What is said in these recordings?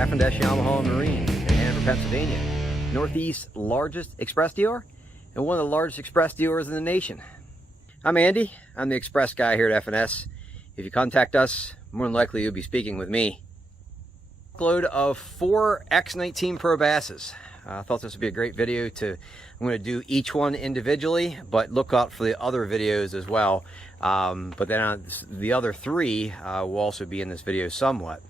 F&SYamaha and Marine in Hanover, Pennsylvania. Northeast's largest Xpress dealer and one of the largest Xpress dealers in the nation. I'm Andy. I'm the Xpress guy here at F&S. If you contact us, more than likely you'll be speaking with me. Load of 4 X19 Pro basses. I thought this would be a great video I'm going to do each one individually, but look out for the other videos as well. But then the other 3 will also be in this video somewhat.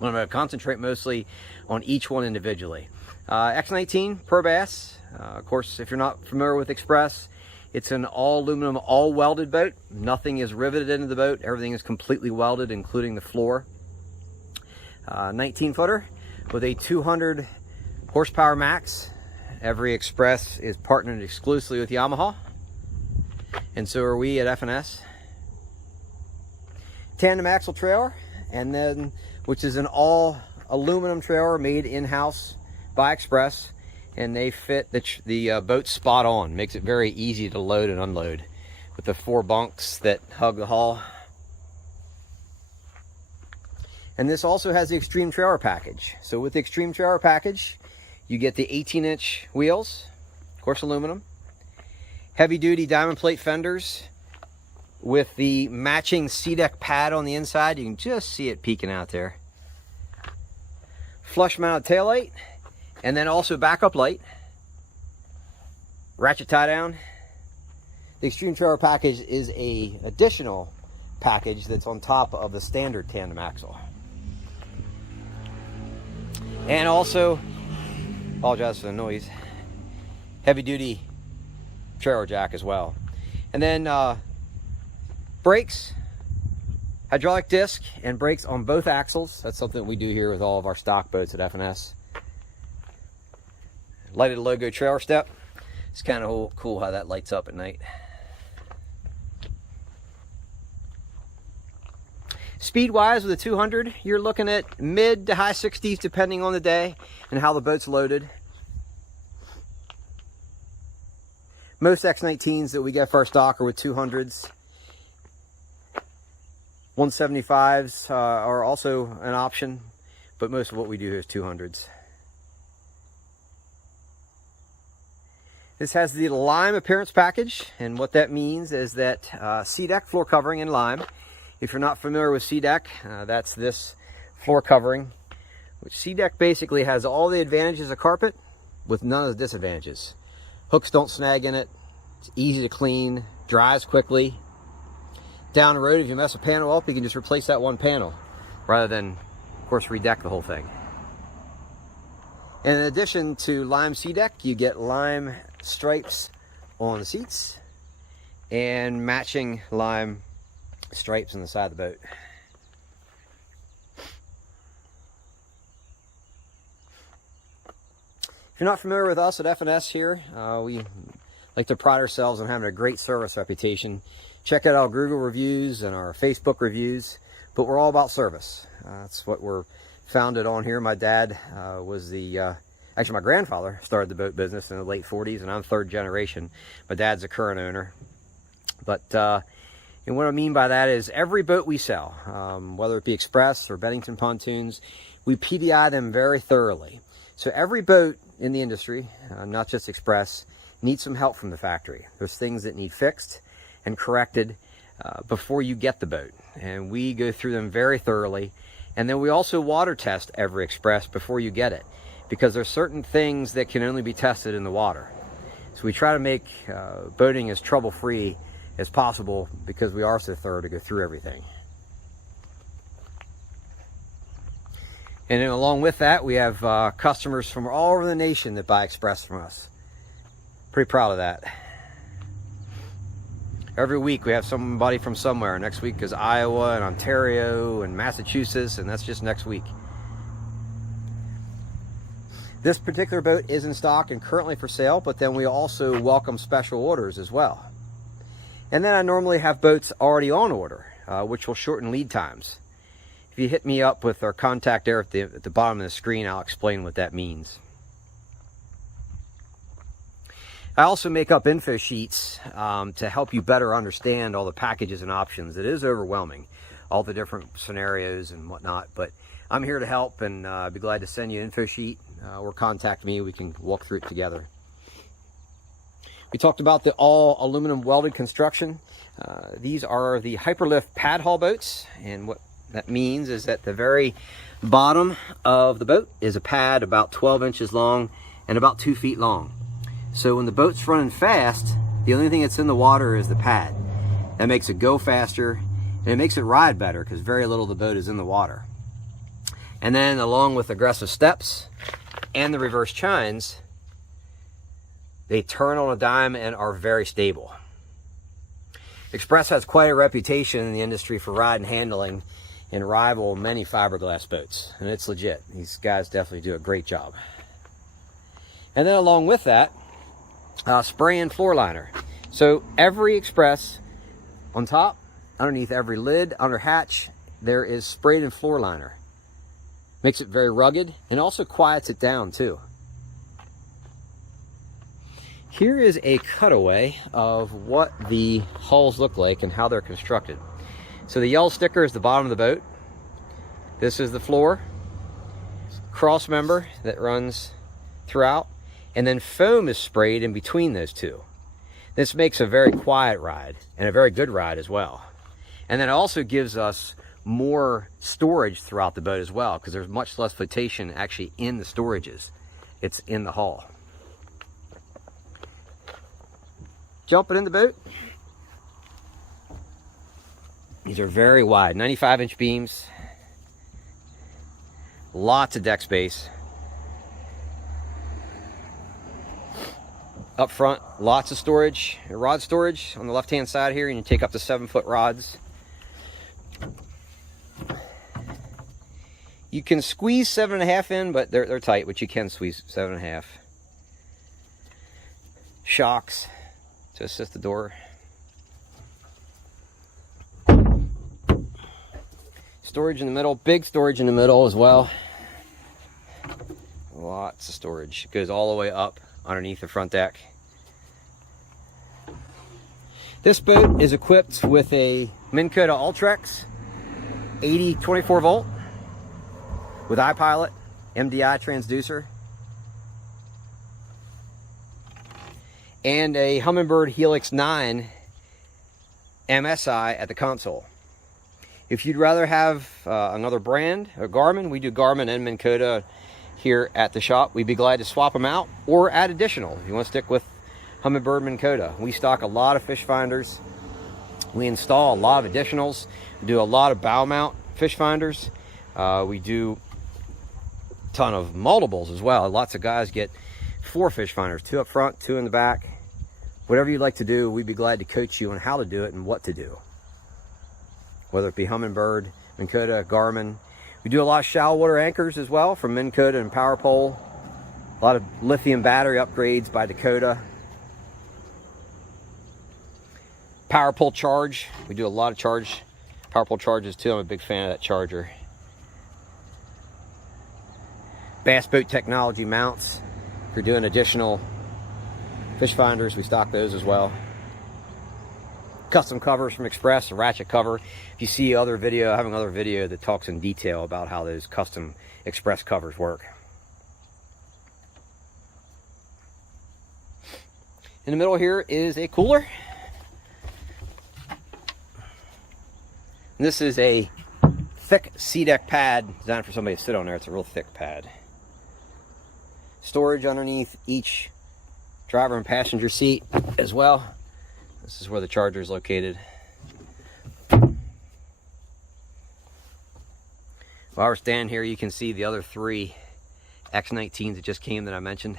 I'm going to concentrate mostly on each one individually. X19 Pro Bass. Of course, if you're not familiar with Xpress, it's an all aluminum, all welded boat. Nothing is riveted into the boat. Everything is completely welded, including the floor. 19 footer with a 200 horsepower max. Every Xpress is partnered exclusively with Yamaha, and so are we at F&S. Tandem axle trailer, and then which is an all aluminum trailer made in-house by Xpress, and they fit the boat spot on. Makes it very easy to load and unload with the 4 bunks that hug the hull. And this also has the Xtreme trailer package. So with the Xtreme trailer package, you get the 18-inch wheels, of course aluminum, heavy-duty diamond plate fenders with the matching Seadek pad on the inside. You can just see it peeking out there. Flush-mounted taillight, and then also backup light. Ratchet tie-down. The Xtreme trailer package is an additional package that's on top of the standard tandem axle. And also, apologize for the noise, heavy duty trailer jack as well. And then brakes, hydraulic disc and brakes on both axles. That's something that we do here with all of our stock boats at F&S. Lighted logo trailer step. It's kind of cool how that lights up at night. Speed-wise, with a 200, you're looking at mid to high 60s depending on the day and how the boat's loaded. Most X19s that we get for our stock are with 200s. 175s are also an option, but most of what we do here is 200s. This has the lime appearance package, and what that means is that Seadek floor covering in lime. If you're not familiar with Seadek, that's this floor covering, which Seadek basically has all the advantages of carpet with none of the disadvantages. Hooks don't snag in it, it's easy to clean, dries quickly. Down the road, if you mess a panel up, you can just replace that one panel rather than, of course, redeck the whole thing. And in addition to lime Seadek, you get lime stripes on the seats and matching lime stripes on the side of the boat. If you're not familiar with us at F&S here, we like to pride ourselves on having a great service reputation. Check out our Google reviews and our Facebook reviews, but we're all about service. That's what we're founded on here. My dad was actually my grandfather started the boat business in the late 40s, and I'm 3rd generation. My dad's the current owner. But and what I mean by that is every boat we sell, whether it be Xpress or Bennington pontoons, we PDI them very thoroughly. So every boat in the industry, not just Xpress, needs some help from the factory. There's things that need fixed and corrected before you get the boat. And we go through them very thoroughly. And then we also water test every Xpress before you get it, because there's certain things that can only be tested in the water. So we try to make boating as trouble-free as possible because we are so thorough to go through everything. And then along with that, we have customers from all over the nation that buy Xpress from us. Pretty proud of that. Every week we have somebody from somewhere. Next week is Iowa and Ontario and Massachusetts, and that's just next week. This particular boat is in stock and currently for sale, but then we also welcome special orders as well. And then I normally have boats already on order, which will shorten lead times. If you hit me up with our contact there at the bottom of the screen, I'll explain what that means. I also make up info sheets to help you better understand all the packages and options. It is overwhelming, all the different scenarios and whatnot, but I'm here to help, and I'd be glad to send you an info sheet or contact me. We can walk through it together. We talked about the all aluminum welded construction. These are the Hyperlift pad haul boats, and what that means is that the very bottom of the boat is a pad about 12 inches long and about 2 feet long. So when the boat's running fast, the only thing that's in the water is the pad. That makes it go faster, and it makes it ride better because very little of the boat is in the water. And then along with aggressive steps and the reverse chines, they turn on a dime and are very stable. Xpress has quite a reputation in the industry for ride and handling and rival many fiberglass boats, and it's legit. These guys definitely do a great job. And then along with that, spray and floor liner. So every Xpress, on top, underneath every lid, under hatch, there is sprayed in floor liner. Makes it very rugged and also quiets it down too. Here is a cutaway of what the hulls look like and how they're constructed. So the yellow sticker is the bottom of the boat. This is the floor, cross member that runs throughout, and then foam is sprayed in between those two. This makes a very quiet ride and a very good ride as well. And then it also gives us more storage throughout the boat as well, because there's much less flotation actually in the storages. It's in the hull. Jumping in the boat. These are very wide, 95-inch beams. Lots of deck space. Up front, lots of storage, rod storage on the left-hand side here, and you take up to 7-foot rods. You can squeeze 7.5 in, but they're tight, but you can squeeze 7.5. Shocks to assist the door. Storage in the middle, big storage in the middle as well. Lots of storage. It goes all the way up underneath the front deck. This boat is equipped with a Minn Kota Ultrex 80 24 volt with iPilot, MDI transducer, and a Humminbird Helix 9 MSI at the console. If you'd rather have another brand, a Garmin, we do Garmin and Minn Kota here at the shop. We'd be glad to swap them out or add additional. If you want to stick with Humminbird Minn Kota. We stock a lot of fish finders. We install a lot of additionals. We do a lot of bow mount fish finders. We do a ton of multiples as well. Lots of guys get 4 fish finders, 2 up front, 2 in the back. Whatever you'd like to do, we'd be glad to coach you on how to do it and what to do. Whether it be Humminbird, Minn Kota, Garmin. We do a lot of shallow water anchors as well from Minn Kota and Power Pole. A lot of lithium battery upgrades by Dakota. Power Pole charge. We do a lot of Power Pole charges too. I'm a big fan of that charger. Bass Boat Technology mounts. If you're doing additional fish finders, we stock those as well. Custom covers from Xpress, a ratchet cover. If you see other video, I have another video that talks in detail about how those custom Xpress covers work. In the middle here is a cooler. And this is a thick Seadek pad designed for somebody to sit on there. It's a real thick pad. Storage underneath each driver and passenger seat as well. This is where the charger is located. While we're standing here, you can see the other 3 X19s that just came that I mentioned.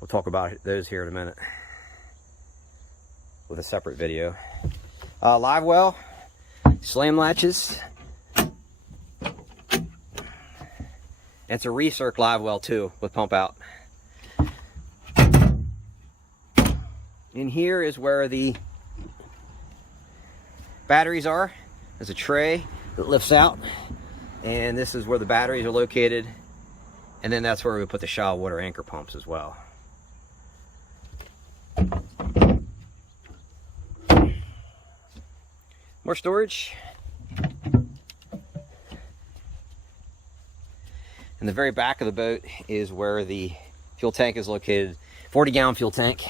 We'll talk about those here in a minute with a separate video. Live well, slam latches. It's a recirc live well too with pump out. In here is where the batteries are. There's a tray that lifts out, and this is where the batteries are located, and then that's where we put the shallow water anchor pumps as well. More storage. In the very back of the boat is where the fuel tank is located. 40-gallon fuel tank.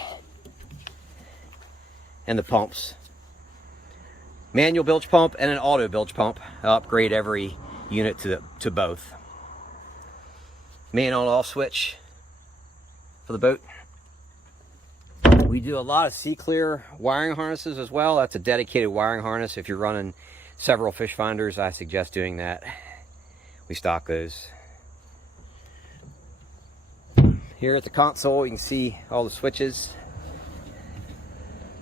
And the pumps. Manual bilge pump and an auto bilge pump. I'll upgrade every unit to both. Main on off switch for the boat. We do a lot of C-Clear wiring harnesses as well. That's a dedicated wiring harness. If you're running several fish finders, I suggest doing that. We stock those. Here at the console, you can see all the switches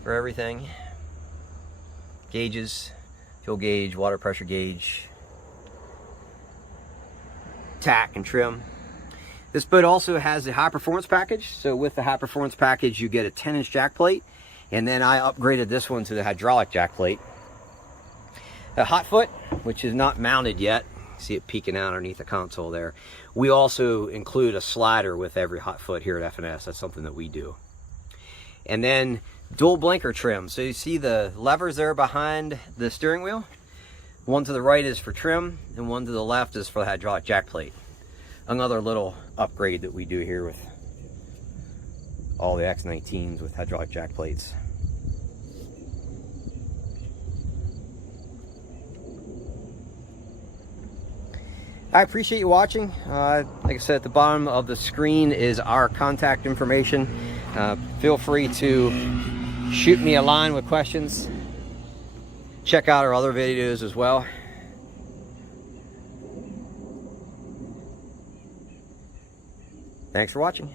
for everything. Gauges, fuel gauge, water pressure gauge, tack and trim. This boat also has a high performance package. So with the high performance package, you get a 10-inch jack plate. And then I upgraded this one to the hydraulic jack plate. A hot foot, which is not mounted yet. See it peeking out underneath the console there. We also include a slider with every hot foot here at F&S. That's something that we do. And then dual blinker trim. So you see the levers there behind the steering wheel. One to the right is for trim, and one to the left is for the hydraulic jack plate. Another little upgrade that we do here with all the X19s with hydraulic jack plates. I appreciate you watching. Like I said, at the bottom of the screen is our contact information. Feel free to shoot me a line with questions. Check out our other videos as well. Thanks for watching.